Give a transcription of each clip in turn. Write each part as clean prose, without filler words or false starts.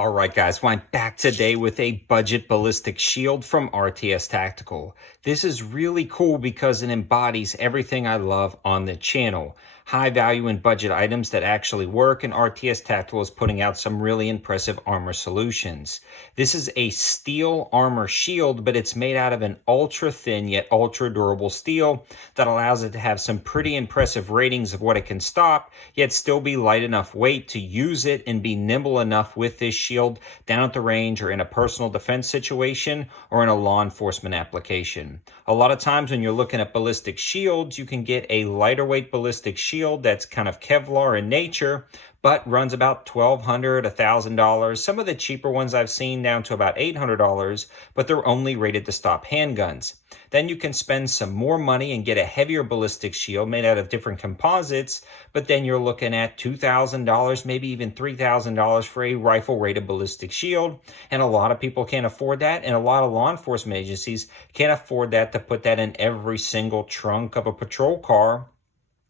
All right, guys, well, I'm back today with a budget ballistic shield from RTS Tactical. This is really cool because it embodies everything I love on the channel. High value and budget items that actually work, and RTS Tactical is putting out some really impressive armor solutions. This is a steel armor shield, but it's made out of an ultra thin yet ultra durable steel that allows it to have some pretty impressive ratings of what it can stop, yet still be light enough weight to use it and be nimble enough with this shield down at the range or in a personal defense situation or in a law enforcement application. A lot of times when you're looking at ballistic shields, you can get a lighter weight ballistic shield that's kind of Kevlar in nature, but runs about $1,200, $1,000. Some of the cheaper ones I've seen down to about $800, but they're only rated to stop handguns. Then you can spend some more money and get a heavier ballistic shield made out of different composites, but then you're looking at $2,000, maybe even $3,000 for a rifle-rated ballistic shield, and a lot of people can't afford that, and a lot of law enforcement agencies can't afford that to put that in every single trunk of a patrol car.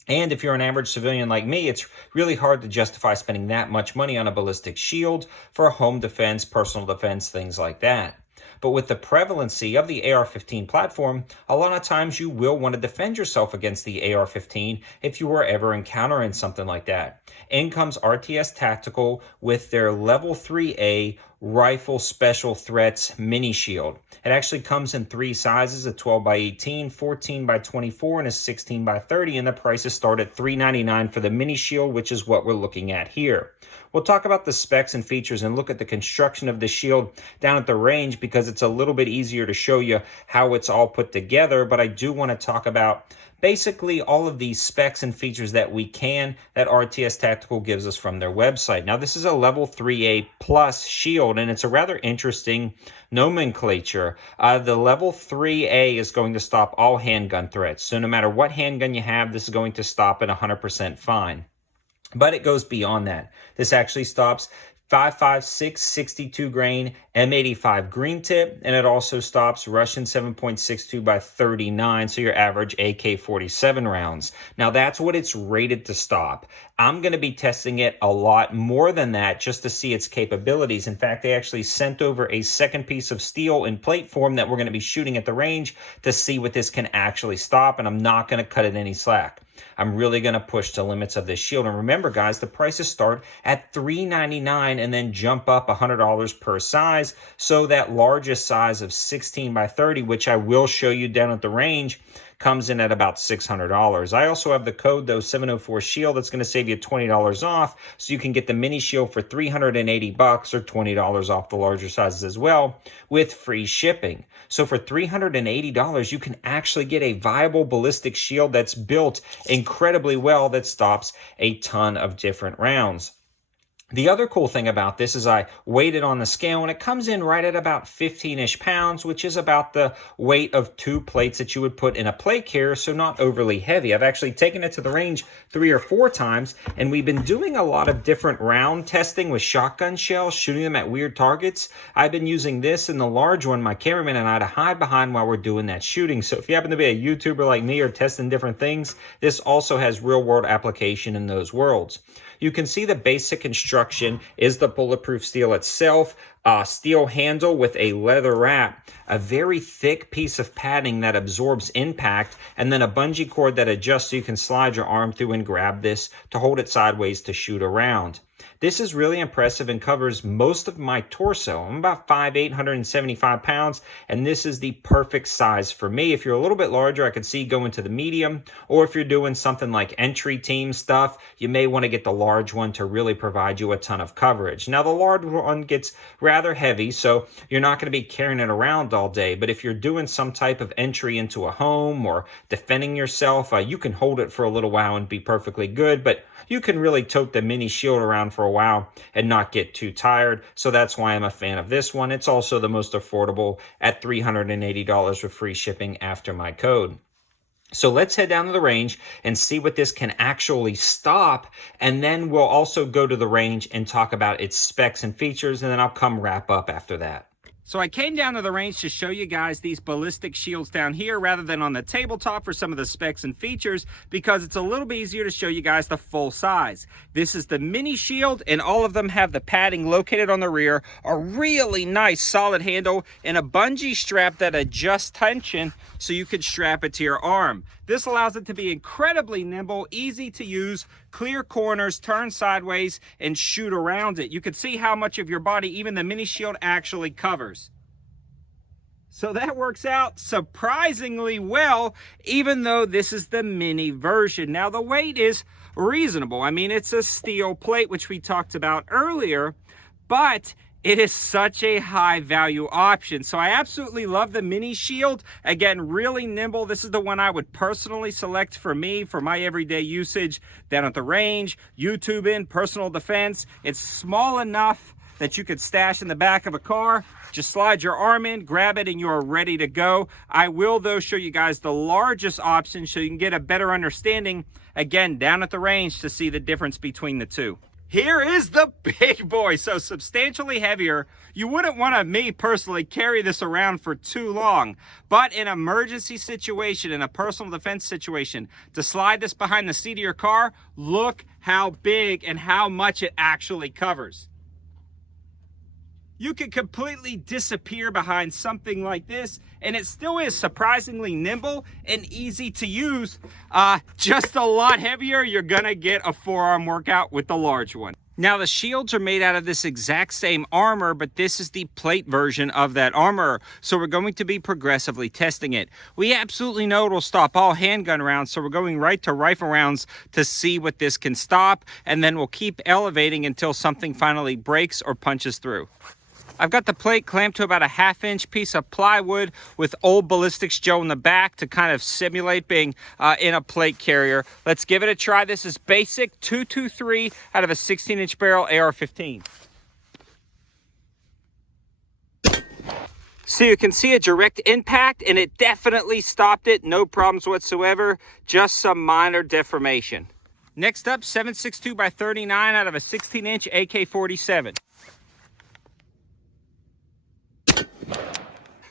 And if you're an average civilian like me, it's really hard to justify spending that much money on a ballistic shield for home defense, personal defense, things like that. But with the prevalency of the AR-15 platform, a lot of times you will want to defend yourself against the AR-15 if you were ever encountering something like that. In comes RTS Tactical with their Level 3A Rifle Special Threats Mini Shield. It actually comes in three sizes, a 12 by 18, 14 by 24, and a 16 by 30, and the prices start at $399 for the mini shield, which is what we're looking at here. We'll talk about the specs and features and look at the construction of the shield down at the range because it's a little bit easier to show you how it's all put together, but I do want to talk about basically all of these specs and features that we can that RTS Tactical gives us from their website. Now, this is a level 3A plus shield, and it's a rather interesting nomenclature. The level 3A is going to stop all handgun threats. So no matter what handgun you have, this is going to stop it 100% fine. But it goes beyond that. This actually stops 5.56 62 grain M85 green tip, and it also stops Russian 7.62 by 39, so your average AK-47 rounds. Now that's what it's rated to stop. I'm going to be testing it a lot more than that just to see its capabilities. In fact, they actually sent over a second piece of steel in plate form that we're going to be shooting at the range to see what this can actually stop, and I'm not going to cut it any slack. I'm really going to push the limits of this shield. And remember, guys, the prices start at $399 and then jump up $100 per size. So that largest size of 16 by 30, which I will show you down at the range, comes in at about $600. I also have the code, though, 704 Shield. That's going to save you $20 off. So you can get the mini shield for $380 or $20 off the larger sizes as well with free shipping. So for $380, you can actually get a viable ballistic shield that's built incredibly well that stops a ton of different rounds. The other cool thing about this is I weighed it on the scale, and it comes in right at about 15-ish pounds, which is about the weight of 2 plates that you would put in a plate carrier, so not overly heavy. I've actually taken it to the range 3 or 4 times, and we've been doing a lot of different round testing with shotgun shells, shooting them at weird targets. I've been using this and the large one, my cameraman and I, to hide behind while we're doing that shooting. So if you happen to be a YouTuber like me or testing different things, this also has real-world application in those worlds. You can see the basic construction is the bulletproof steel itself, steel handle with a leather wrap, a very thick piece of padding that absorbs impact, and then a bungee cord that adjusts so you can slide your arm through and grab this to hold it sideways to shoot around. This is really impressive and covers most of my torso. I'm about 5'8", 175 pounds, and this is the perfect size for me. If you're a little bit larger, I could see going to the medium, or if you're doing something like entry team stuff, you may want to get the large one to really provide you a ton of coverage. Now, the large one gets rather heavy, so you're not going to be carrying it around all day, but if you're doing some type of entry into a home or defending yourself, you can hold it for a little while and be perfectly good, but you can really tote the mini shield around for a while and not get too tired. So that's why I'm a fan of this one. It's also the most affordable at $380 with free shipping after my code. So let's head down to the range and see what this can actually stop. And then we'll also go to the range and talk about its specs and features. And then I'll come wrap up after that. So I came down to the range to show you guys these ballistic shields down here rather than on the tabletop for some of the specs and features, because it's a little bit easier to show you guys the full size. This is the mini shield, and all of them have the padding located on the rear, a really nice solid handle, and a bungee strap that adjusts tension so you can strap it to your arm. This allows it to be incredibly nimble, easy to use, clear corners, turn sideways, and shoot around it. You can see how much of your body even the mini shield actually covers. So that works out surprisingly well, even though this is the mini version. Now the weight is reasonable. I mean, it's a steel plate, which we talked about earlier, but it is such a high value option. So I absolutely love the mini shield. Again, really nimble. This is the one I would personally select for me, for my everyday usage down at the range, YouTubing, personal defense. It's small enough that you could stash in the back of a car. Just slide your arm in, grab it, and you're ready to go. I will, though, show you guys the largest option so you can get a better understanding, again, down at the range to see the difference between the two. Here is the big boy, so substantially heavier. You wouldn't want to, me personally, carry this around for too long. But in an emergency situation, in a personal defense situation, to slide this behind the seat of your car, look how big and how much it actually covers. You can completely disappear behind something like this, and it still is surprisingly nimble and easy to use. Just a lot heavier. You're gonna get a forearm workout with the large one. Now the shields are made out of this exact same armor, but this is the plate version of that armor. So we're going to be progressively testing it. We absolutely know it'll stop all handgun rounds, so we're going right to rifle rounds to see what this can stop, and then we'll keep elevating until something finally breaks or punches through. I've got the plate clamped to about a 1/2-inch piece of plywood with old ballistics gel in the back to kind of simulate being in a plate carrier. Let's give it a try. This is basic 223 out of a 16-inch barrel AR-15. So you can see a direct impact, and it definitely stopped it. No problems whatsoever, just some minor deformation. Next up, 7.62 by 39 out of a 16-inch AK-47.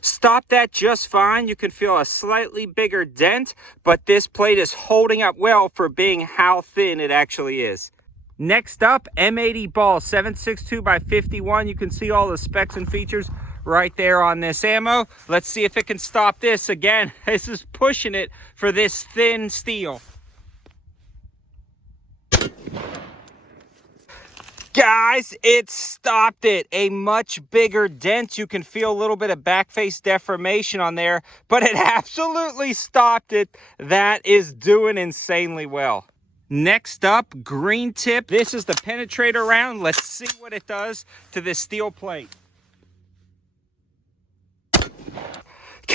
Stop that just fine. You can feel a slightly bigger dent, but this plate is holding up well for being how thin it actually is. Next up, M80 ball, 7.62 by 51. You can see all the specs and features right there on this ammo. Let's see if it can stop this. Again, this is pushing it for this thin steel. Guys, it stopped it. A much bigger dent. You can feel a little bit of back face deformation on there, but it absolutely stopped it. That is doing insanely well. Next up, green tip. This is the penetrator round. Let's see what it does to this steel plate.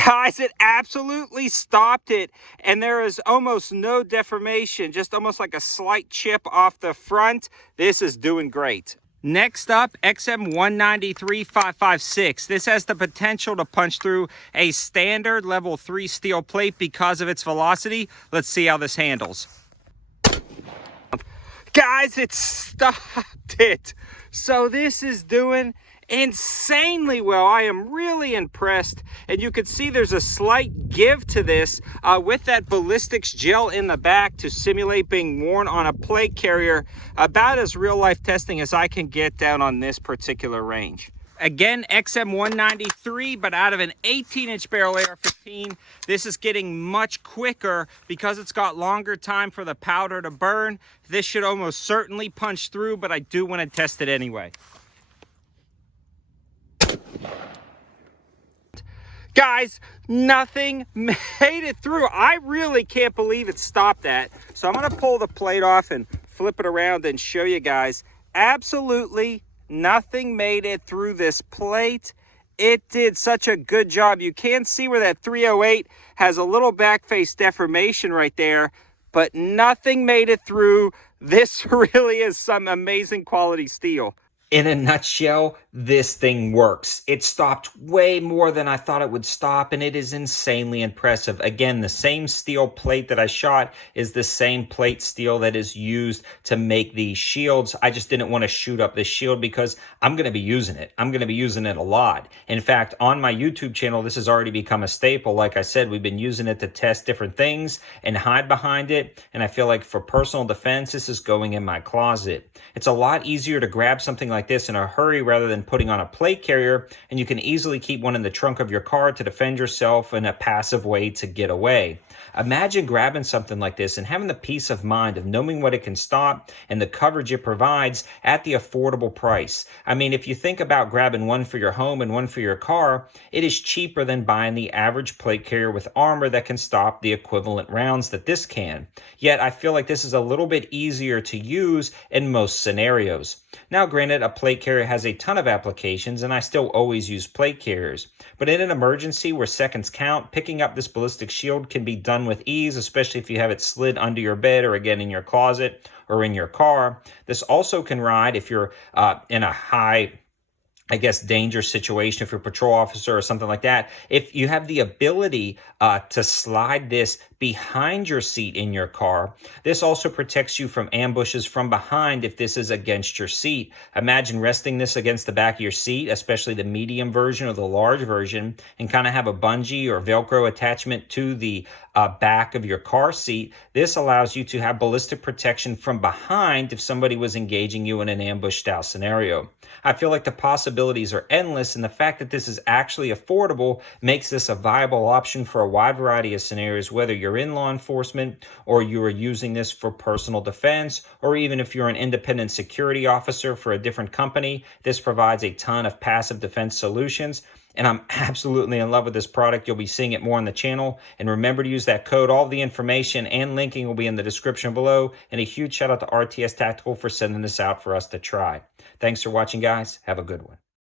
Guys, it absolutely stopped it, and there is almost no deformation, just almost like a slight chip off the front. This is doing great. Next up, XM193-556. This has the potential to punch through a standard level 3 steel plate because of its velocity. Let's see how this handles. Guys, it stopped it. So this is doing insanely well. I am really impressed, and you can see there's a slight give to this with that ballistics gel in the back to simulate being worn on a plate carrier. About as real life testing as I can get down on this particular range. Again, XM193, but out of an 18-inch barrel AR-15. This is getting much quicker because it's got longer time for the powder to burn. This should almost certainly punch through, but I do want to test it anyway. Guys, nothing made it through. I really can't believe it stopped that. So I'm going to pull the plate off and flip it around and show you guys. Absolutely nothing made it through this plate. It did such a good job. You can see where that 308 has a little back face deformation right there, but nothing made it through. This really is some amazing quality steel. In a nutshell, this thing works. It stopped way more than I thought it would stop, and it is insanely impressive. Again, the same steel plate that I shot is the same plate steel that is used to make these shields. I just didn't want to shoot up this shield because I'm going to be using it. I'm going to be using it a lot. In fact, on my YouTube channel, this has already become a staple. Like I said, we've been using it to test different things and hide behind it. And I feel like for personal defense, this is going in my closet. It's a lot easier to grab something like this in a hurry rather than putting on a plate carrier, and you can easily keep one in the trunk of your car to defend yourself in a passive way to get away. Imagine grabbing something like this and having the peace of mind of knowing what it can stop and the coverage it provides at the affordable price. I mean, if you think about grabbing one for your home and one for your car, it is cheaper than buying the average plate carrier with armor that can stop the equivalent rounds that this can. Yet, I feel like this is a little bit easier to use in most scenarios. Now, granted, a plate carrier has a ton of applications, and I still always use plate carriers. But in an emergency where seconds count, picking up this ballistic shield can be done with ease, especially if you have it slid under your bed or again in your closet or in your car. This also can ride if you're in a high dangerous situation, if you're a patrol officer or something like that. If you have the ability to slide this behind your seat in your car, this also protects you from ambushes from behind if this is against your seat. Imagine resting this against the back of your seat, especially the medium version or the large version, and kind of have a bungee or Velcro attachment to the back of your car seat. This allows you to have ballistic protection from behind if somebody was engaging you in an ambush style scenario. I feel like the possibilities are endless, and the fact that this is actually affordable makes this a viable option for a wide variety of scenarios, whether you're in law enforcement or you are using this for personal defense, or even if you're an independent security officer for a different company. This provides a ton of passive defense solutions, and I'm absolutely in love with this product. You'll be seeing it more on the channel. And remember to use that code. All the information and linking will be in the description below. And a huge shout out to RTS Tactical for sending this out for us to try. Thanks for watching, guys. Have a good one.